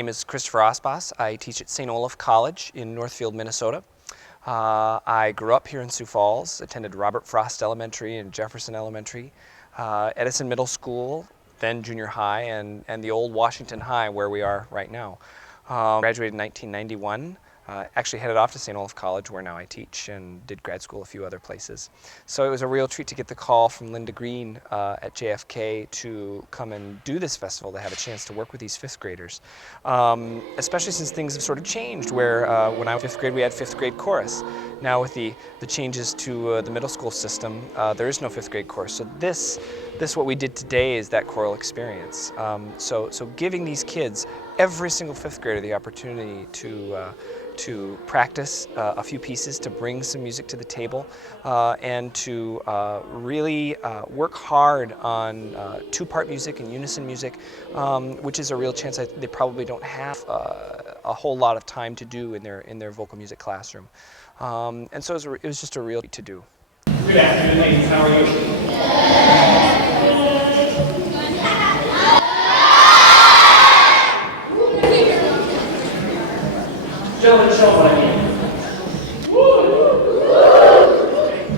name is Christopher Osbos. I teach at St. Olaf College in Northfield, Minnesota. I grew up here in Sioux Falls, attended Robert Frost Elementary and Jefferson Elementary, Edison Middle School, then junior high, and the old Washington High where we are right now. Graduated in 1991. Actually headed off to St. Olaf College, where now I teach, and did grad school a few other places. So it was a real treat to get the call from Linda Green at JFK to come and do this festival, to have a chance to work with these fifth graders. Especially since things have sort of changed, where when I was fifth grade we had fifth grade chorus. Now with the changes to the middle school system, there is no fifth grade chorus. So this what we did today is that choral experience. So giving these kids, every single fifth grader, the opportunity to practice a few pieces, to bring some music to the table, and to really work hard on two-part music and unison music, which is a real chance they probably don't have a whole lot of time to do in their vocal music classroom. And so it was just a real treat to do. Good afternoon, ladies. How are you? Gentlemen, show what I mean.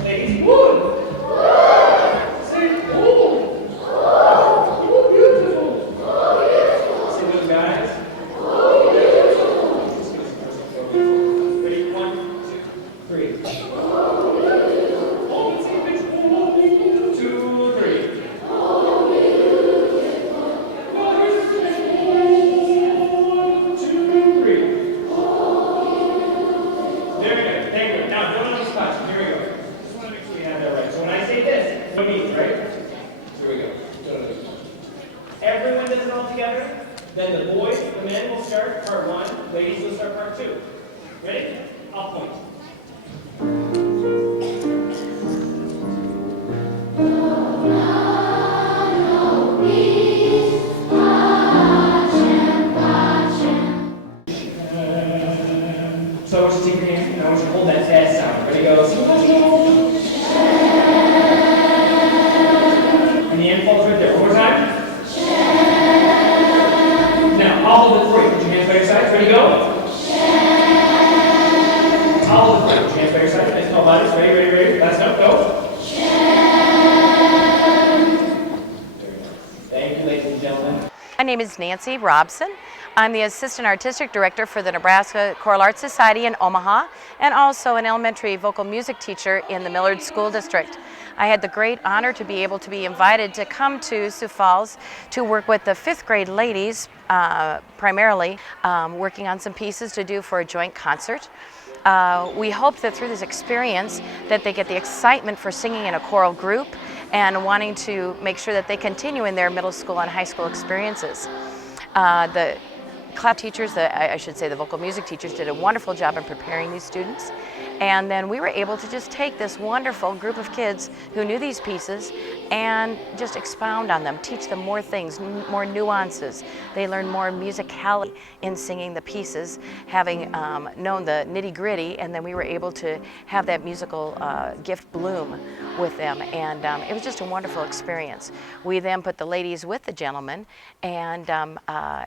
Ladies, say, beautiful. See those guys? Ready? 1, 2, 3. 2, 3. Everyone does it all together. Then the boys, the men will start part 1, ladies will start part 2. Ready? I'll point. So I want you to take your hand and I want you to hold that fast sound. Ready, go. And the end falls right there. One more time. Now, I'll hold it for you. Put your hands by your sides. Ready, go. I'll hold it for you. Put your hands by your sides. Nice tall bodies. Ready. Last note, go. Thank you, ladies and gentlemen. My name is Nancy Robson. I'm the Assistant Artistic Director for the Nebraska Choral Arts Society in Omaha, and also an elementary vocal music teacher in the Millard School District. I had the great honor to be able to be invited to come to Sioux Falls to work with the fifth grade ladies, primarily, working on some pieces to do for a joint concert. We hope that through this experience that they get the excitement for singing in a choral group and wanting to make sure that they continue in their middle school and high school experiences. The clap teachers, I should say the vocal music teachers, did a wonderful job in preparing these students. And then we were able to just take this wonderful group of kids who knew these pieces and just expound on them, teach them more things, more nuances. They learned more musicality in singing the pieces, having known the nitty-gritty, and then we were able to have that musical gift bloom with them. And it was just a wonderful experience. We then put the ladies with the gentlemen, and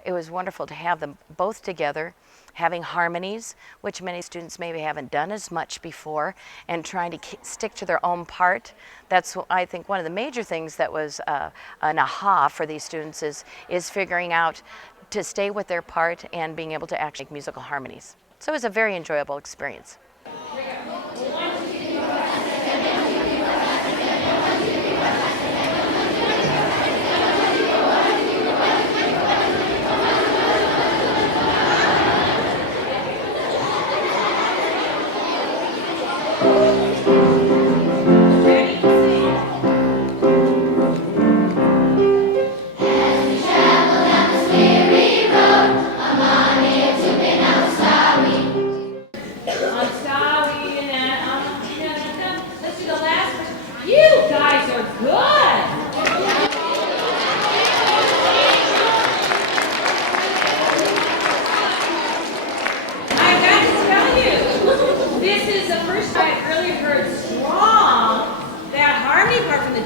it was wonderful to have them both together, having harmonies, which many students maybe haven't done as much before, and trying to stick to their own part. That's, I think, one of the major things that was an aha for these students is figuring out to stay with their part and being able to actually make musical harmonies. So it was a very enjoyable experience.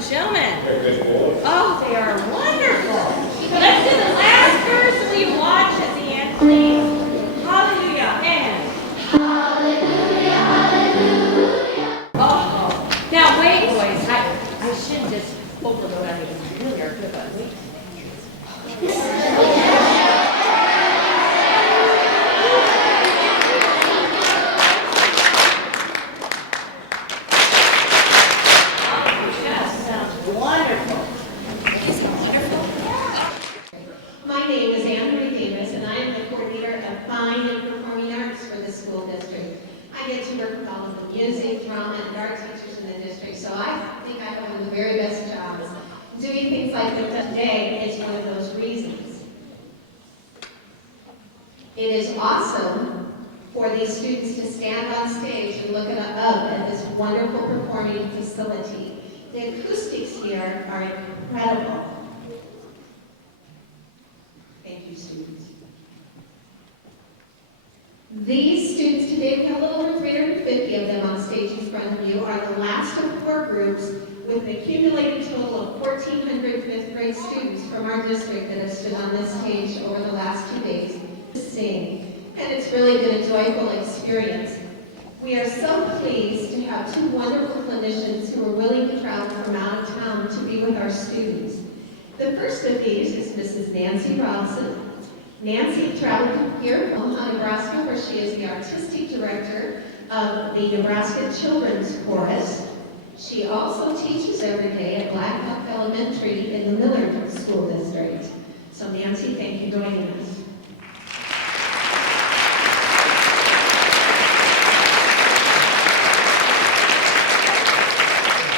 Gentlemen. Oh, they are wonderful. Let's do the last verse and we watch at the end. music, drama, and art teachers in the district, so I think I have one of the very best jobs. Doing things like we've done today is one of those reasons. It is awesome for these students to stand on stage and look up at this wonderful performing facility. The acoustics here are incredible. Thank you, students. These students today, we have a little over 350 of them on stage in front of you, are the last of 4 groups with an accumulated total of 1,400 fifth grade students from our district that have stood on this stage over the last 2 days to sing. And it's really been a joyful experience. We are so pleased to have 2 wonderful clinicians who are willing to travel from out of town to be with our students. The first of these is Mrs. Nancy Robson. Nancy traveled here from Omaha, Nebraska, where she is the artistic director of the Nebraska Children's Chorus. She also teaches every day at Black Hawk Elementary in the Millard School District. So Nancy, thank you for joining us.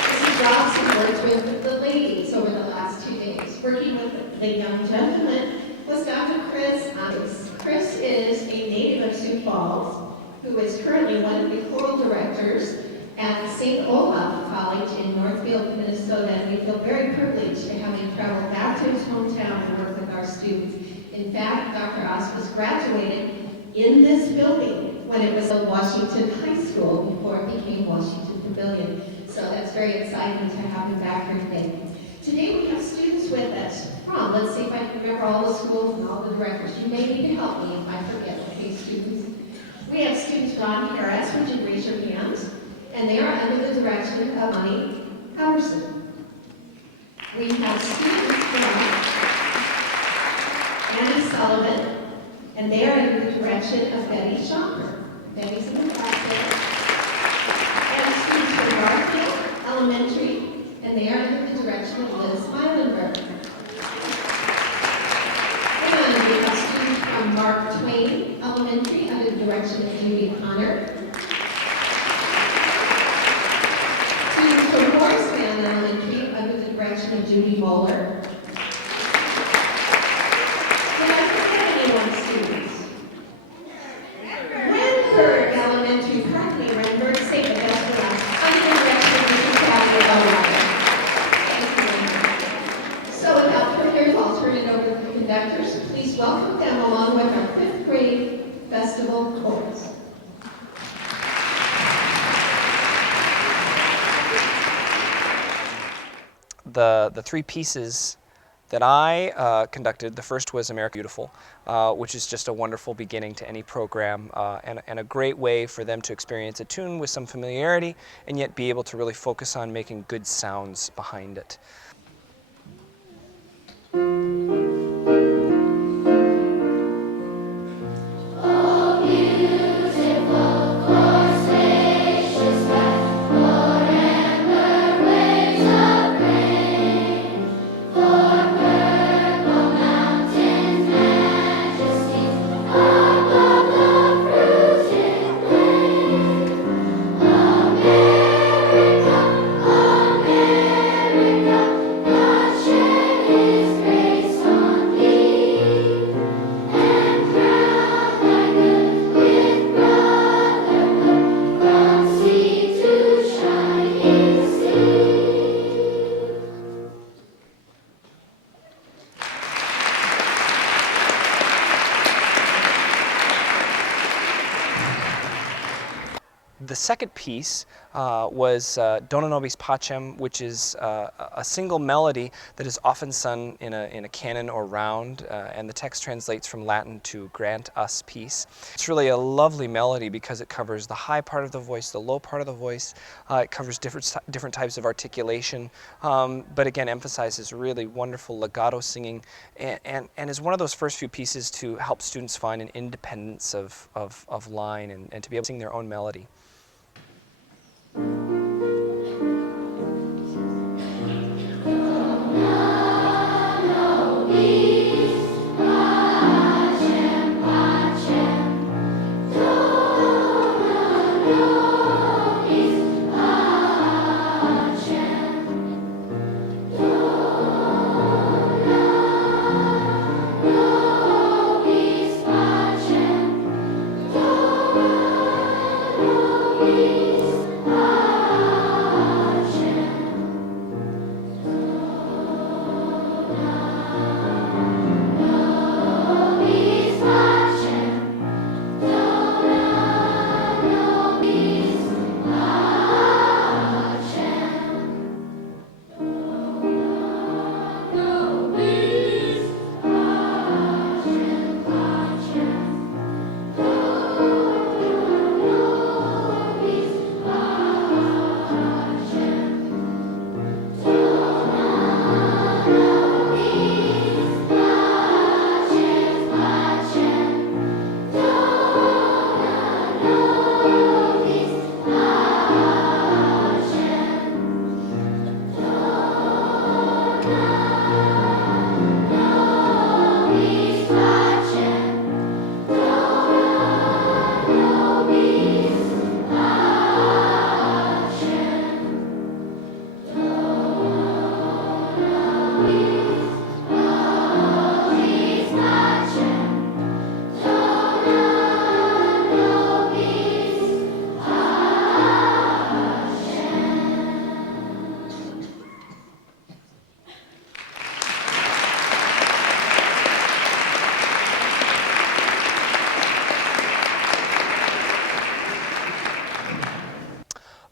Mrs. Robson worked with the ladies over the last 2 days. Working with the young gentlemen was Dr. Chris. Chris is a native of Sioux Falls, who is currently one of the choral directors at St. Olaf College in Northfield, Minnesota, and we feel very privileged to have him travel back to his hometown and work with our students. In fact, Dr. Osmus graduated in this building when it was a Washington High School before it became Washington Pavilion. So that's very exciting to have him back here today. Today we have students with us from, let's see if I can remember all the schools and all the directors. You may need to help me if I forget, okay, students? We have students Ron Harris, would you raise your hands? And they are under the direction of Bonnie Howerson. We have students from Annie Sullivan, and they are under the direction of Betty Schomper. Betty's in the class there. And students from Garfield Elementary, and they are under the direction of Liz Meilenberg. And we have students from Mark Twain Elementary under the direction of Judy Connor. Students from Horaceman Elementary under the direction of Judy Moeller. Did I forget anyone, students? Renford Elementary, pardon me, Renford, say the best for last, under the direction of Mrs. Kathy O'Reilly. So without further ado, I'll turn it over to the conductors. Please welcome them along with our 5th grade festival chorus. The 3 pieces that I conducted, the first was America Beautiful, which is just a wonderful beginning to any program and a great way for them to experience a tune with some familiarity and yet be able to really focus on making good sounds behind it. The second piece was Dona Nobis Pacem, which is a single melody that is often sung in a canon or round, and the text translates from Latin to grant us peace. It's really a lovely melody because it covers the high part of the voice, the low part of the voice. It covers different types of articulation, but again emphasizes really wonderful legato singing, and is one of those first few pieces to help students find an independence of line and to be able to sing their own melody.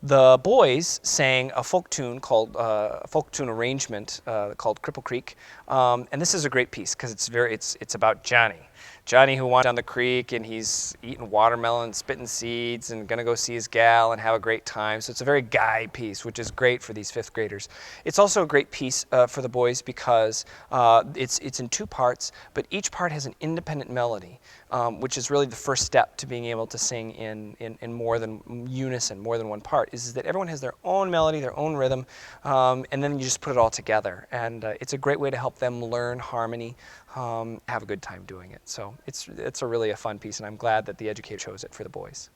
The boys sang a folk tune called a folk tune arrangement called Cripple Creek, and this is a great piece because it's about Johnny. Johnny who wanders down the creek and he's eating watermelon, spitting seeds, and gonna go see his gal and have a great time. So it's a very guy piece, which is great for these fifth graders. It's also a great piece for the boys because it's in two parts, but each part has an independent melody, which is really the first step to being able to sing in more than unison, more than one part, is that everyone has their own melody, their own rhythm, and then you just put it all together. And it's a great way to help them learn harmony, have a good time doing it. So it's a really a fun piece, and I'm glad that the educator chose it for the boys.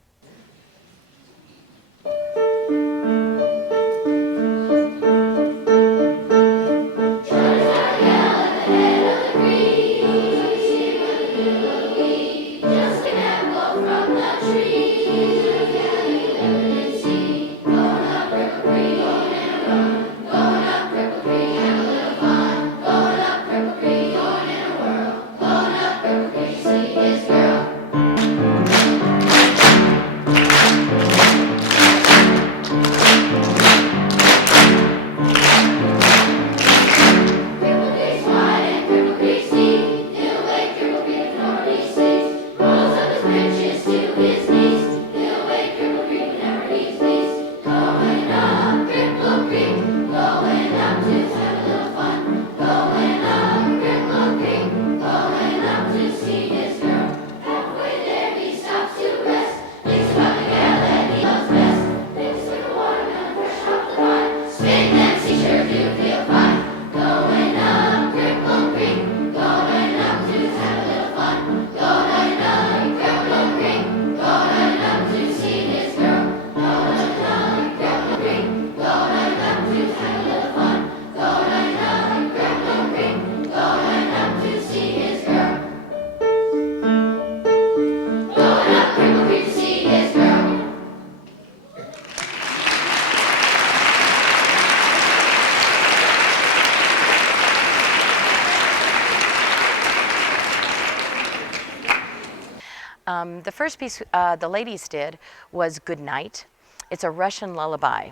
The first piece the ladies did was Good Night. It's a Russian lullaby.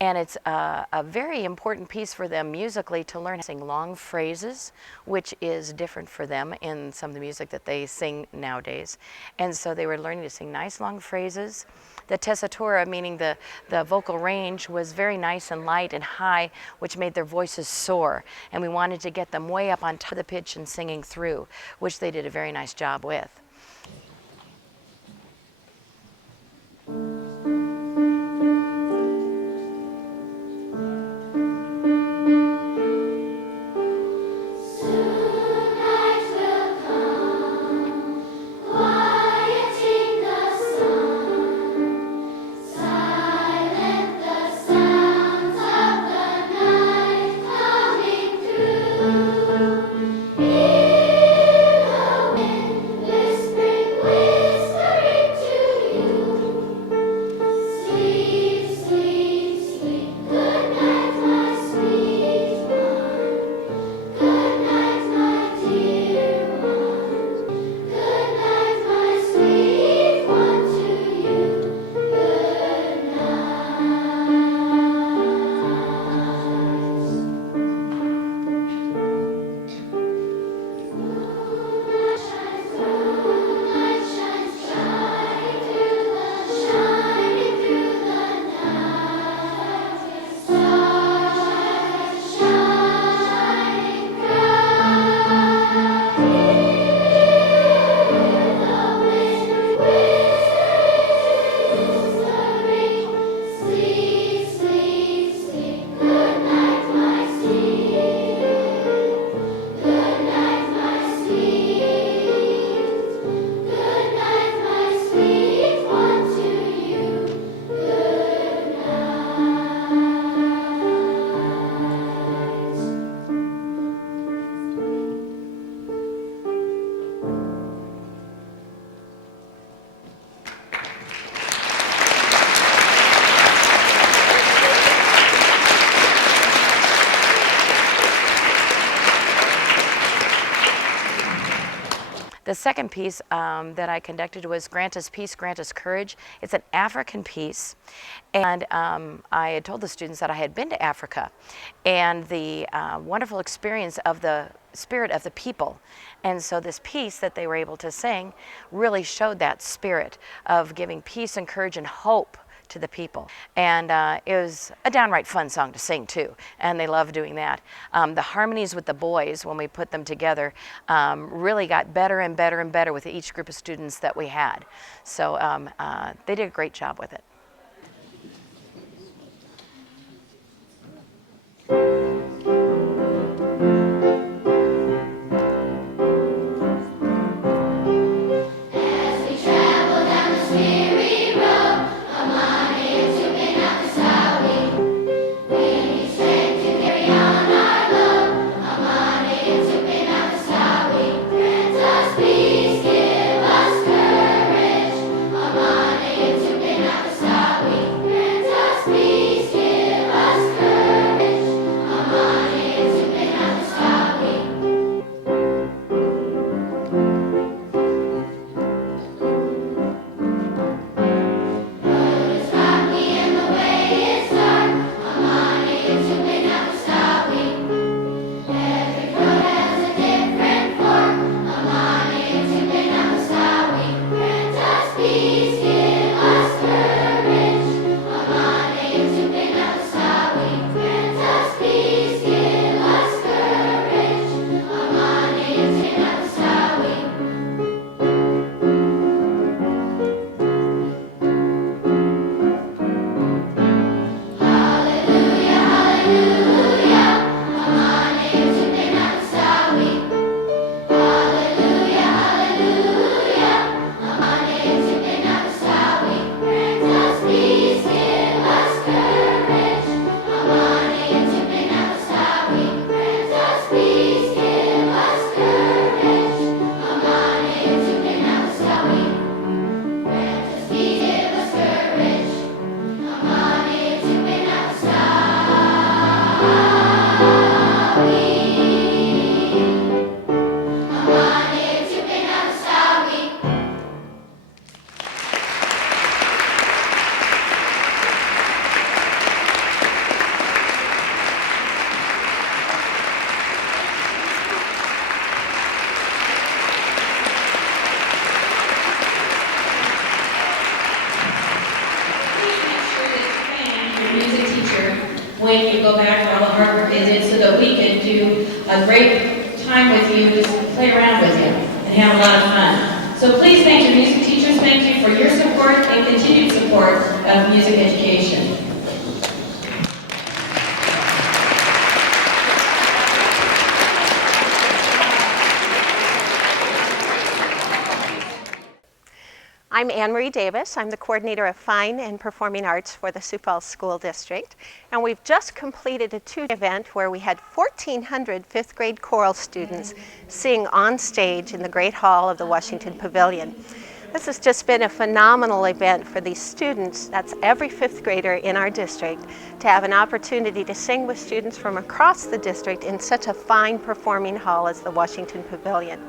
And it's a very important piece for them musically to learn to sing long phrases, which is different for them in some of the music that they sing nowadays. And so they were learning to sing nice long phrases. The tessitura, meaning the vocal range, was very nice and light and high, which made their voices soar. And we wanted to get them way up on top of the pitch and singing through, which they did a very nice job with. Listen The second piece that I conducted was Grant Us Peace, Grant Us Courage. It's an African piece, and I had told the students that I had been to Africa and the wonderful experience of the spirit of the people. And so this piece that they were able to sing really showed that spirit of giving peace and courage and hope to the people. And it was a downright fun song to sing too, and they loved doing that. The harmonies with the boys, when we put them together, really got better and better and better with each group of students that we had. So they did a great job with it. when you go back for all the hard work they did so that we could do a great time with you, just play around with you and have a lot of fun. So please thank your music teachers. Thank you for your support and continued support of music education. I'm Anne Marie Davis. I'm the coordinator of Fine and Performing Arts for the Sioux Falls School District. And we've just completed a two-day event where we had 1,400 fifth grade choral students sing on stage in the Great Hall of the Washington Pavilion. This has just been a phenomenal event for these students, that's every fifth grader in our district, to have an opportunity to sing with students from across the district in such a fine performing hall as the Washington Pavilion.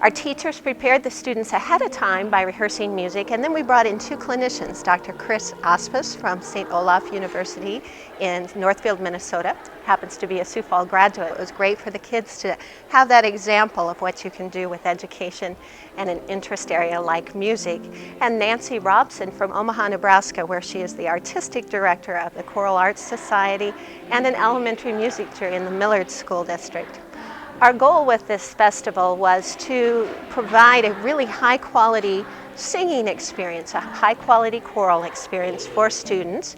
Our teachers prepared the students ahead of time by rehearsing music, and then we brought in two clinicians, Dr. Chris Aspis from St. Olaf University in Northfield, Minnesota, happens to be a Sioux Falls graduate. It was great for the kids to have that example of what you can do with education and an interest area like music. And Nancy Robson from Omaha, Nebraska, where she is the artistic director of the Choral Arts Society and an elementary music teacher in the Millard School District. Our goal with this festival was to provide a really high quality singing experience, a high quality choral experience for students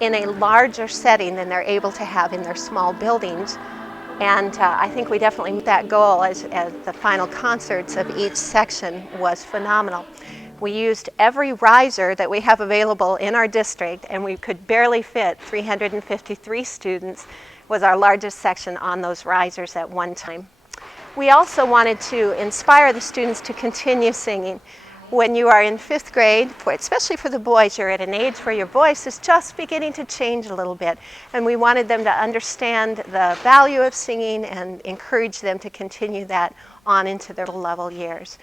in a larger setting than they're able to have in their small buildings. And I think we definitely met that goal as the final concerts of each section was phenomenal. We used every riser that we have available in our district, and we could barely fit 353 students was our largest section on those risers at one time. We also wanted to inspire the students to continue singing. When you are in fifth grade, especially for the boys, you're at an age where your voice is just beginning to change a little bit. And we wanted them to understand the value of singing and encourage them to continue that on into their level years.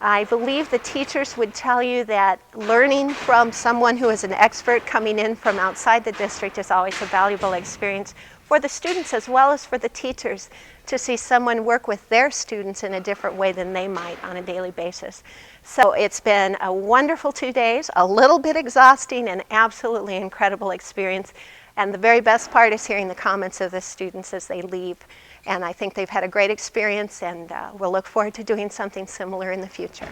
I believe the teachers would tell you that learning from someone who is an expert coming in from outside the district is always a valuable experience for the students as well as for the teachers to see someone work with their students in a different way than they might on a daily basis. So it's been a wonderful 2 days, a little bit exhausting, and absolutely incredible experience. And the very best part is hearing the comments of the students as they leave. And I think they've had a great experience, and we'll look forward to doing something similar in the future.